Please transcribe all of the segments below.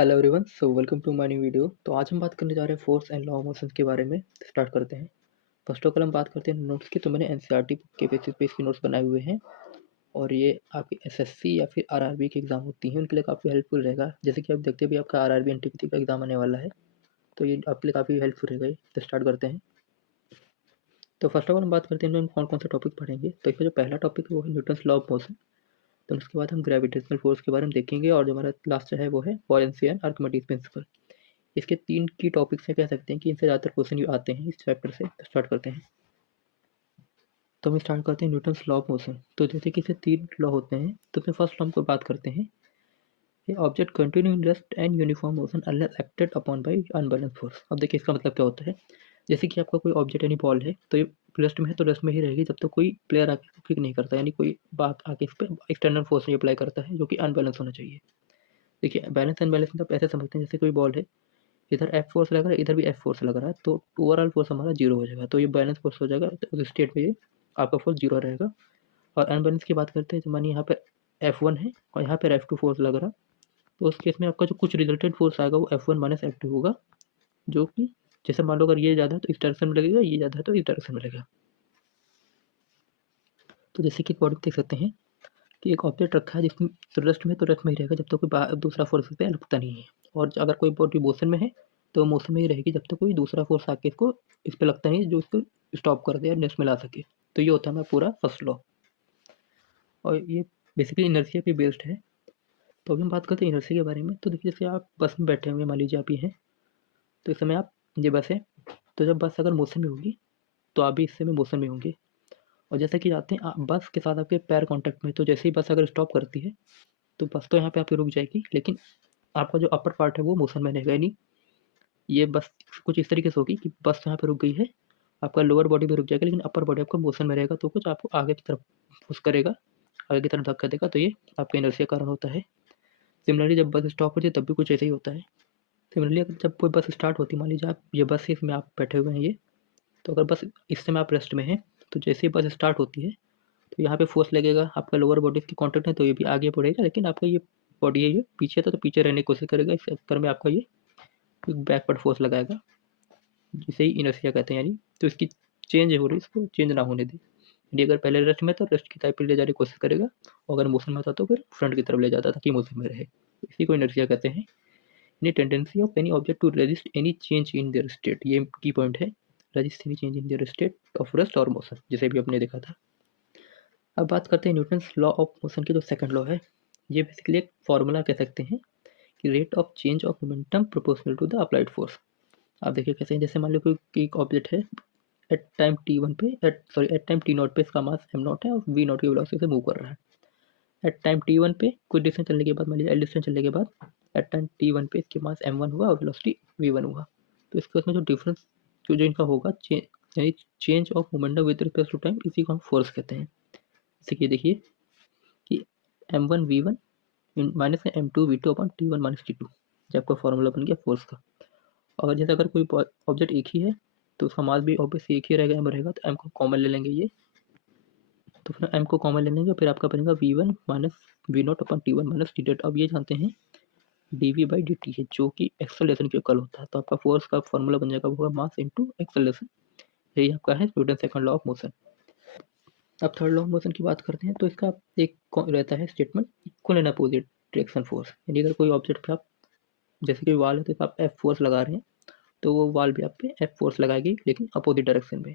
Hello everyone, so welcome to my new video. तो आज हम बात करने जा रहे हैं force and law of motion के बारे में। स्टार्ट करते हैं। फर्स्ट ऑफ ऑल हम बात करते हैं नोट्स की। तो मैंने एनसीईआरटी के बेसिस पे इसके नोट्स बनाए हुए हैं और ये आपकी एसएससी या फिर आरआरबी की एग्जाम होती हैं उनके लिए काफ़ी हेल्पफुल रहेगा। जैसे कि आप देखते हैं भी आपका आरआरबी एनटीपीसी का एग्जाम आने वाला है, तो ये आपके लिए काफ़ी हेल्पफुल रहेगा ये। तो स्टार्ट करते हैं। तो फर्स्ट ऑफ ऑल हम बात करते हैं हम कौन कौन सा टॉपिक पढ़ेंगे। तो इसका जो पहला टॉपिक है वो है न्यूटन्स लॉ ऑफ मोशन। तो उसके बाद हम ग्रेविटेशनल फोर्स के बारे में देखेंगे और जो हमारा लास्ट है वो है बुओयेंसी एंड आर्किमिडीज प्रिंसिपल। इसके 3 की टॉपिक्स हैं, कह सकते हैं कि इनसे ज़्यादातर क्वेश्चन आते हैं इस चैप्टर से। तो स्टार्ट करते हैं। तो हम स्टार्ट करते हैं न्यूटन्स लॉ ऑफ मोशन। तो जैसे कि इससे 3 लॉ होते हैं, तो उसमें फर्स्ट लॉ हम बात करते हैं। ए object continue in rest and uniform motion unless acted upon bye unbalance force. अब देखिए इसका मतलब क्या होता है। जैसे कि आपका कोई ऑब्जेक्ट यानी बॉल है, तो ये रेस्ट में है तो रेस्ट में ही रहेगी जब तक कोई प्लेयर आके किक नहीं करता, यानी कोई बात आके इस पर एक्सटर्नल फोर्स नहीं अप्लाई करता है, जो कि अनबैलेंस होना चाहिए। देखिए बैलेंस अनबैलेंस मतलब ऐसे समझते हैं, जैसे कोई बॉल है, इधर एफ फोर्स लग रहा है, इधर भी एफ फोर्स लग रहा है, तो ओवरऑल फोर्स हमारा जीरो हो जाएगा। तो ये बैलेंस फोर्स हो जाएगा, तो उस स्टेट में ये आपका फोर्स जीरो रहेगा। और अनबैलेंस की बात करते हैं, तो मानिए यहाँ पे F1 है और यहाँ पे F2 फोर्स लग रहा, तो उस केस में आपका जो कुछ रिजल्टेंट फोर्स आएगा वो F1 माइनस F2 होगा, जो कि जैसे मान लो अगर ये ज़्यादा है तो इस डायरेक्शन में लगेगा, ये ज़्यादा है तो इस डायरेक्शन में लगेगा। तो जैसे कि बॉडी देख सकते हैं कि एक ऑब्जेक्ट रखा है जिसमें रेस्ट में, तो रेस्ट में ही रहेगा जब तक कोई दूसरा फोर्स इस पे लगता नहीं है। और अगर कोई बॉडी मोशन में है तो मोशन में ही रहेगी जब तक कोई दूसरा फोर्स आके इसको इस पे लगता नहीं है, जो इसको स्टॉप कर दे या रेस्ट में ला सके। तो ये होता है हमारा पूरा फर्स्ट लॉ, और ये बेसिकली इनर्शिया पे बेस्ड है। तो अभी हम बात करते हैं इनर्शिया के बारे में। तो देखिए जैसे आप बस में बैठे हुए, मान लीजिए आप ये हैं, तो इस समय आप, ये बस है, तो जब बस अगर मोशन में होगी तो आप भी इस समय मोशन में होंगे। और जैसा कि जाते हैं बस के साथ आपके पैर कांटेक्ट में, तो जैसे ही बस अगर स्टॉप करती है तो बस तो यहाँ पे आपकी रुक जाएगी, लेकिन आपका जो अपर पार्ट है वो मोशन में रहेगा। यानी ये बस कुछ इस तरीके से होगी कि बस यहाँ पे रुक गई है, आपका लोअर बॉडी भी रुक जाएगा, लेकिन अपर बॉडी आपका मोशन में रहेगा, तो कुछ आपको आगे की तरफ पुश करेगा, आगे की तरफ धक्का देगा, तो ये आपका इनर्शिया का कारण होता है। सिमिलरली जब बस स्टॉप होती है तब भी कुछ ऐसा ही होता है। सिमिलरली अगर जब कोई बस स्टार्ट होती है, मान लीजिए आप ये बस है, इसमें आप बैठे हुए हैं ये, तो अगर बस इस समय आप रेस्ट में हैं, तो जैसे ही बस स्टार्ट होती है तो यहाँ पे फोर्स लगेगा, आपका लोअर बॉडी इसकी कॉन्टैक्ट है तो ये भी आगे बढ़ेगा, लेकिन आपका ये बॉडी है ये पीछे था तो पीछे रहने की कोशिश करेगा, इस चक्कर में आपका ये एक बैकवर्ड फोर्स लगाएगा, जिसे ही इनर्शिया कहते हैं। यानी तो इसकी चेंज हो रही है, इसको चेंज ना होने दें। यानी अगर पहले रेस्ट में तो रेस्ट की टाइप पे ले जाने की कोशिश करेगा, और अगर मोशन में होता तो फिर फ्रंट की तरफ ले जाता ताकि मोशन में रहे। इसी को इनर्शिया कहते हैं। यानी tendency of any object to resist any change in their state, ये की पॉइंट है। Resist any change in their state of rest और मोशन, जैसे भी आपने देखा था। अब बात करते हैं न्यूटन्स लॉ ऑफ मोशन की जो सेकंड लॉ है। ये बेसिकली एक फॉर्मूला कह सकते हैं कि rate of change of momentum proportional to the applied force. आप देखिए कैसे हैं, जैसे मान लो कोई एक ऑब्जेक्ट है, एट टाइम टी वन पे, एट टाइम टी नॉट पे इसका मास एम नॉट है और वी नॉट की वेलोसिटी से मूव कर रहा है। एट टाइम टी वन पे कुछ डिस्टेंस चलने के बाद, मान लीजिए एल डिस्टेंस चलने के बाद एट टाइम टी वन पे इसके मास एम वन हुआ और वेलोसिटी वी वन हुआ। तो इसके उसमें जो डिफरेंस जो इनका होगा, यानी change of momentum with respect to time, इसी को हम फोर्स कहते हैं। जैसे कि देखिए कि M one V one minus M two V two upon T one minus T two, जो आपका फॉर्मूला बन गया फोर्स का। और जैसे अगर कोई ऑब्जेक्ट एक ही है तो उसका मास भी ऑब्वियसली एक ही रहेगा, एम रहेगा, तो एम को कॉमन ले लेंगे ये, तो फिर एम को कॉमन ले लेंगे, फिर आपका बनेगा V one minus V not upon T one minus T डेट। अब ये जानते हैं D V by D T है, जो कि एक्सेलरेशन के इक्वल होता है। तो आपका फोर्स का फॉर्मूला बन जाएगा, वो मास इंटू एक्सेलरेशन। यही आपका है Newton second law of motion. अब थर्ड लॉ ऑफ मोशन की बात करते हैं, तो इसका एक रहता है statement, equal and opposite direction force. यानी अगर कोई ऑब्जेक्ट पे आप, जैसे कोई वाल है तो आप एफ फोर्स लगा रहे हैं, तो वो वाल भी आप पे एफ फोर्स लगाएगी, लेकिन अपोजिट डायरेक्शन में।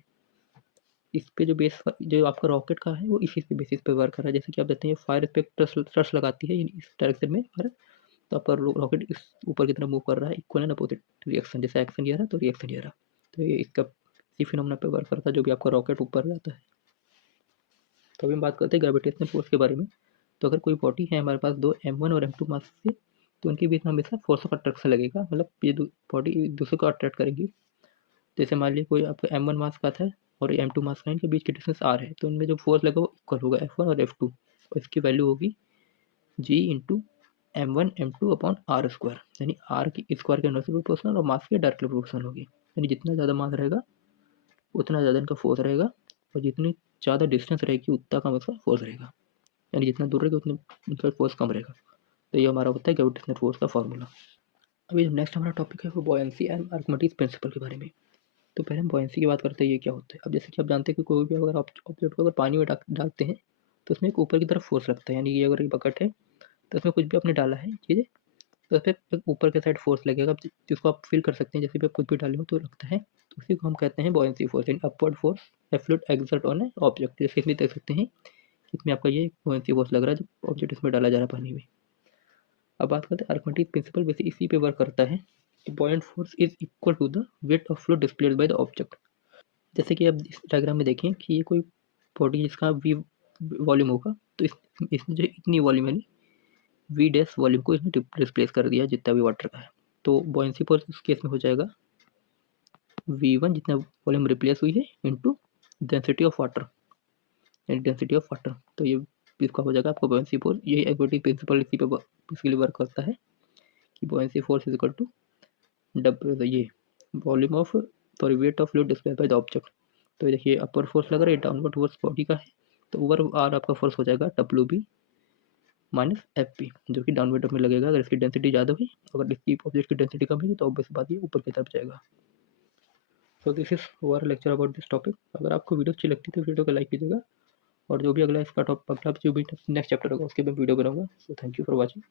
इस पे जो बेस जो आपका रॉकेट का है वो इसी पे बेसिस पे वर्क कर रहा है। जैसे कि आप देखते हैं फायर पे थ्रस्ट लगाती है इस डायरेक्शन में फायर, तो आपका रॉकेट इस ऊपर की तरफ मूव कर रहा है, इक्वल एंड अपोजिट रिएक्शन। जैसे एक्शन ये रहा तो रिएक्शन ये रहा, तो ये इसका इसी फिनोमेना पे वर्क करता है, जो भी आपका रॉकेट ऊपर जाता है। तो अभी हम बात करते हैं ग्रेविटेशनल फोर्स के बारे में। तो अगर कोई बॉडी है हमारे पास दो एम वन और एम टू मास से, तो उनके बीच में हमेशा फोर्स ऑफ अट्रैक्शन लगेगा, मतलब ये बॉडी एक दूसरे को अट्रैक्ट करेंगी। जैसे मान लीजिए कोई आपका एम वन मास का था और एम टू मास का, इनके बीच की डिस्टेंस आर है, तो इनमें जो फोर्स लगा वो इक्वल होगा एफ वन और एफ टू, और इसकी वैल्यू होगी G into M one M two upon R square. यानी आर की स्क्वायर के इनवर्सली प्रोपोर्शनल और मास के डायरेक्टली प्रोपोर्शनल होगी। यानी जितना ज़्यादा मास रहेगा उतना ज़्यादा इनका फोर्स रहेगा, और जितनी ज़्यादा डिस्टेंस रहेगी उतना कम इसका फोर्स रहेगा। यानी जितना दूर रहेगा उतनी इनका फोर्स कम रहेगा। तो ये हमारा होता है ग्रेविटेशनल फोर्स का फॉर्मूला। अभी जो नेक्स्ट हमारा टॉपिक है वो बॉयंसी एंड आर्किमिडीज प्रिंसिपल के बारे में। तो पहले हम बॉयंसी की बात करते हैं, ये क्या होता है। अब जैसे कि आप जानते हैं कि कोई भी अगर ऑब्जेक्ट को अगर पानी में डालते हैं तो उसमें एक ऊपर की तरफ फोर्स लगता है, यानी कि अगर ये बकेट है तो उसमें कुछ भी आपने डाला है चीज़ें तो उस पे ऊपर के साइड फोर्स लगेगा, जिसको आप फील कर सकते हैं जैसे भी आप कुछ भी डाले हो तो लगता है, तो उसी को हम कहते हैं buoyancy force in upward force A fluid exert on A object. जैसे इसमें देख सकते हैं इसमें आपका ये बॉयंसी फोर्स लग रहा है जब ऑब्जेक्ट इसमें डाला जा रहा है पानी में। अब बात करते हैं आर्किमिडीज प्रिंसिपल, वैसे इसी पे वर्क करता है कि buoyant force is equal to the weight of fluid displaced by the object. जैसे कि आप इस डायग्राम में देखें कि ये कोई बॉडी जिसका वी वॉल्यूम होगा, तो इसने जो इतनी वॉल्यूम यानी वी डैश वॉल्यूम को इसने डिस्प्लेस कर दिया जितना भी वाटर का है। तो बॉयंसी फोर्स इस केस में हो जाएगा V1 जितना वॉल्यूम रिप्लेस हुई है इंटू डेंसिटी ऑफ वाटर, यानी डेंसिटी ऑफ वाटर। तो ये इसका हो जाएगा आपको बॉयंसी फोर्स। यही एग्रेविटी प्रिंसिपल इसी पे इसके लिए वर्क करता है कि buoyancy force is equal to W ये volume of sorry weight of fluid displace by the object. तो देखिए अपर फोर्स लग रहा है, डाउनवर्ड फोर्स बॉडी का है, तो ओवर आर आपका फोर्स हो जाएगा W B minus F P, जो कि डाउनवर्ड में लगेगा अगर इसकी डेंसिटी ज़्यादा हुई। अगर इसकी ऑब्जेक्ट की डेंसिटी कम है तो ऑब्वियस बात ये ऊपर की तरफ जाएगा। So this is over lecture about this topic. अगर आपको वीडियो अच्छी लगती है तो वीडियो को लाइक कीजिएगा, और जो भी अगला इसका टॉपिक अगला जो भी नेक्स्ट चैप्टर होगा उसके मैं वीडियो बनाऊंगा। So thank you for watching.